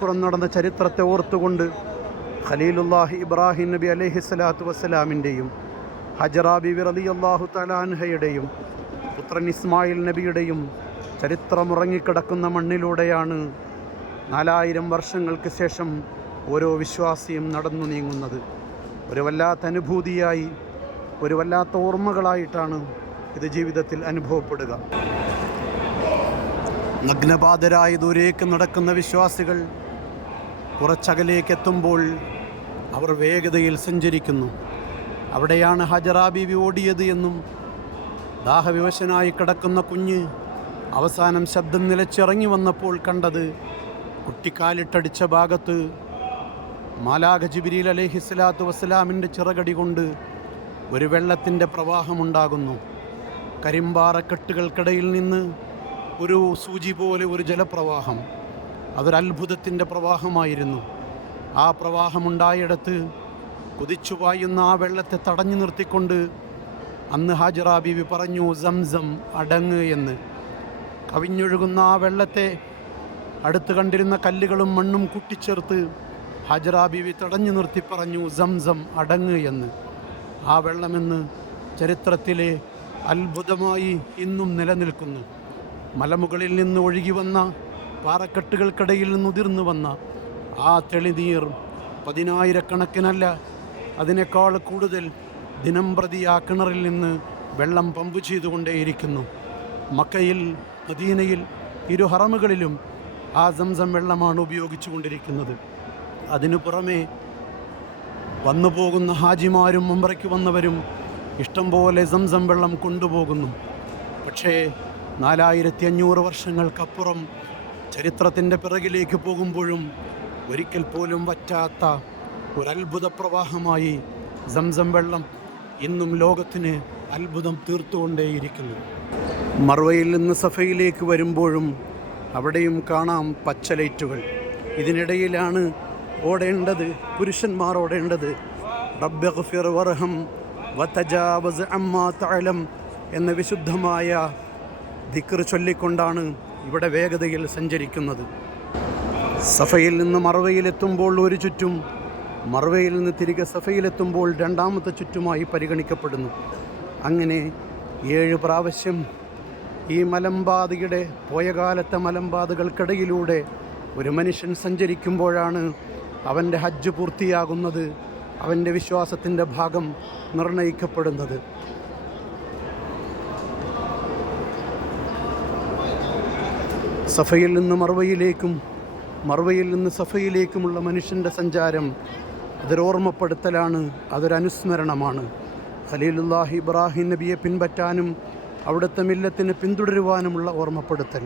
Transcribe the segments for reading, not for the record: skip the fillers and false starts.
പുറം നടന്ന ചരിത്രത്തെ ഓർത്തുകൊണ്ട് ഖലീലുല്ലാഹി ഇബ്രാഹിം നബി അലൈഹിസ്സലാത്തു വസ്സലാമിൻ്റെയും ഹജറ ബിബി റളിയല്ലാഹു തആല അൻഹയുടെയും പുത്രൻ ഇസ്മായിൽ നബിയുടെയും ചരിത്രമുറങ്ങിക്കിടക്കുന്ന മണ്ണിലൂടെയാണ് 4000 വർഷങ്ങൾക്ക് ശേഷം ഓരോ വിശ്വാസിയും നടന്നു നീങ്ങുന്നത്. ഒരു വല്ലാത്ത അനുഭൂതിയായി, ഒരു വല്ലാത്ത ഓർമ്മകളായിട്ടാണ് ഇത് ജീവിതത്തിൽ അനുഭവപ്പെടുക. നഗ്നപാതരായി ദൂരേക്ക് നടക്കുന്ന വിശ്വാസികൾ കുറച്ചകലേക്ക് എത്തുമ്പോൾ അവർ വേഗതയിൽ സഞ്ചരിക്കുന്നു. അവിടെയാണ് ഹജറ ബീവി ഓടിയത് എന്നും ദാഹവിവശനായി കിടക്കുന്ന കുഞ്ഞ് അവസാനം ശബ്ദം നിലച്ചിറങ്ങി വന്നപ്പോൾ കണ്ടത് കുട്ടിക്കാലിട്ടടിച്ച ഭാഗത്ത് മാലാഖ ജിബ്രീൽ അലൈഹിസ്സലാത്തു വസ്സലാമിൻ്റെ ചിറകടി കൊണ്ട് ഒരു വെള്ളത്തിൻ്റെ പ്രവാഹമുണ്ടാകുന്നു. കരിമ്പാറക്കെട്ടുകൾക്കിടയിൽ നിന്ന് ഒരു സൂചി പോലെ ഒരു ജലപ്രവാഹം. അതൊരത്ഭുതത്തിൻ്റെ പ്രവാഹമായിരുന്നു. ആ പ്രവാഹമുണ്ടായിടത്ത് കുതിച്ചു പായുന്ന ആ വെള്ളത്തെ തടഞ്ഞു നിർത്തിക്കൊണ്ട് അന്ന് ഹാജറ ബീവി പറഞ്ഞു, സംസം അടങ്ങ് എന്ന്. കവിഞ്ഞൊഴുകുന്ന ആ വെള്ളത്തെ അടുത്ത് കണ്ടിരുന്ന കല്ലുകളും മണ്ണും കൂട്ടിച്ചേർത്ത് ഹാജറ ബീവി തടഞ്ഞു നിർത്തി പറഞ്ഞു, സംസം അടങ്ങ് എന്ന്. ആ വെള്ളമെന്ന് ചരിത്രത്തിലെ അത്ഭുതമായി ഇന്നും നിലനിൽക്കുന്നു. മലമുകളിൽ നിന്ന് ഒഴുകി വന്ന, പാറക്കെട്ടുകൾക്കിടയിൽ നിന്ന് ഉതിർന്നു വന്ന ആ തെളിനീർ 10,000-കണക്കിനല്ല, അതിനേക്കാൾ കൂടുതൽ ദിനം പ്രതി ആ കിണറിൽ നിന്ന് വെള്ളം പമ്പ് ചെയ്തുകൊണ്ടേയിരിക്കുന്നു. മക്കയിൽ, മദീനയിൽ, ഇരു ഹറമുകളിലും ആ സംസം വെള്ളമാണ് ഉപയോഗിച്ചു കൊണ്ടിരിക്കുന്നത്. അതിനു പുറമെ വന്നു പോകുന്ന ഹാജിമാരും ഉംറയ്ക്ക് വന്നവരും ഇഷ്ടം പോലെ സംസം വെള്ളം കൊണ്ടുപോകുന്നു. പക്ഷേ 4500 വർഷങ്ങൾക്കപ്പുറം ചരിത്രത്തിൻ്റെ പിറകിലേക്ക് പോകുമ്പോഴും ഒരിക്കൽ പോലും വറ്റാത്ത ഒരത്ഭുത പ്രവാഹമായി സംസം വെള്ളം ഇന്നും ലോകത്തിന് അത്ഭുതം തീർത്തുകൊണ്ടേയിരിക്കുന്നു. മർവയിൽ നിന്ന് സഫയിലേക്ക് വരുമ്പോഴും അവിടെയും കാണാം പച്ച ലൈറ്റുകൾ. ഇതിനിടയിലാണ് ഓടേണ്ടത്, പുരുഷന്മാർ ഓടേണ്ടത്. റബ്ബിഗ്ഫിർ വർഹം വതജാവസ് അമ്മാ തഅലം എന്ന വിശുദ്ധമായ ദിക്ർ ചൊല്ലിക്കൊണ്ടാണ് ഇവിടെ വേഗതയിൽ സഞ്ചരിക്കുന്നത്. സഫയിൽ നിന്ന് മർവയിലെത്തുമ്പോൾ ഒരു ചുറ്റും, മർവയിൽ നിന്ന് തിരികെ സഫയിലെത്തുമ്പോൾ രണ്ടാമത്തെ ചുറ്റുമായി പരിഗണിക്കപ്പെടുന്നു. അങ്ങനെ 7 പ്രാവശ്യം ഈ മലമ്പാതയുടെ, പോയ കാലത്തെ മലമ്പാതകൾക്കിടയിലൂടെ ഒരു മനുഷ്യൻ സഞ്ചരിക്കുമ്പോഴാണ് അവൻ്റെ ഹജ്ജ് പൂർത്തിയാകുന്നത്, അവൻ്റെ വിശ്വാസത്തിൻ്റെ ഭാഗം നിർണയിക്കപ്പെടുന്നത്. സഫയിൽ നിന്ന് മർവയിലേക്കും, മർവയിൽ നിന്ന് സഫയിലേക്കുമുള്ള മനുഷ്യൻ്റെ സഞ്ചാരം അതൊരോർമ്മപ്പെടുത്തലാണ്, അതൊരനുസ്മരണമാണ്. ഖലീലുല്ലാഹി ഇബ്രാഹിം നബിയെ പിൻപറ്റാനും അവിടുത്തെ മില്ലത്തിനെ പിന്തുടരുവാനുമുള്ള ഓർമ്മപ്പെടുത്തൽ.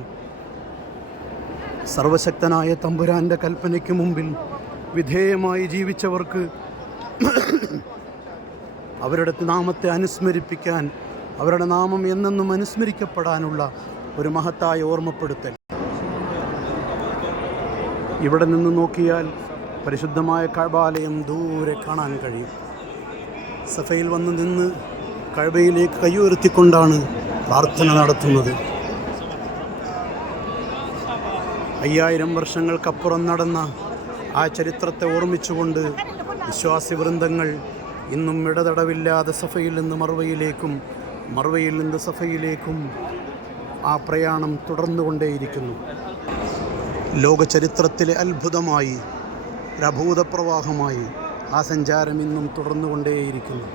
സർവശക്തനായ തമ്പുരാൻ്റെ കൽപ്പനയ്ക്ക് മുമ്പിൽ വിധേയമായി ജീവിച്ചവർക്ക് അവരുടെ നാമത്തെ അനുസ്മരിപ്പിക്കാൻ, അവരുടെ നാമം എന്നെന്നും അനുസ്മരിക്കപ്പെടാനുള്ള ഒരു മഹത്തായ ഓർമ്മപ്പെടുത്തൽ. ഇവിടെ നിന്ന് നോക്കിയാൽ പരിശുദ്ധമായ കഅബാലയം ദൂരെ കാണാൻ കഴിയും. സഫയിൽ വന്ന് നിന്ന് കഅബയിലേക്ക് കൈയുയർത്തിക്കൊണ്ടാണ് പ്രാർത്ഥന നടത്തുന്നത്. 5000 വർഷങ്ങൾക്കപ്പുറം നടന്ന ആ ചരിത്രത്തെ ഓർമ്മിച്ചുകൊണ്ട് വിശ്വാസി വൃന്ദങ്ങൾ ഇന്നും ഇടതടവില്ലാതെ സഫയിൽ നിന്ന് മർവയിലേക്കും, മർവയിൽ നിന്ന് സഫയിലേക്കും ആ പ്രയാണം തുടർന്നുകൊണ്ടേയിരിക്കുന്നു. ലോക ചരിത്രത്തിലെ അത്ഭുതമായി, ഒരഭൂതപ്രവാഹമായി ആ സഞ്ചാരം ഇന്നും തുടർന്നുകൊണ്ടേയിരിക്കുന്നു.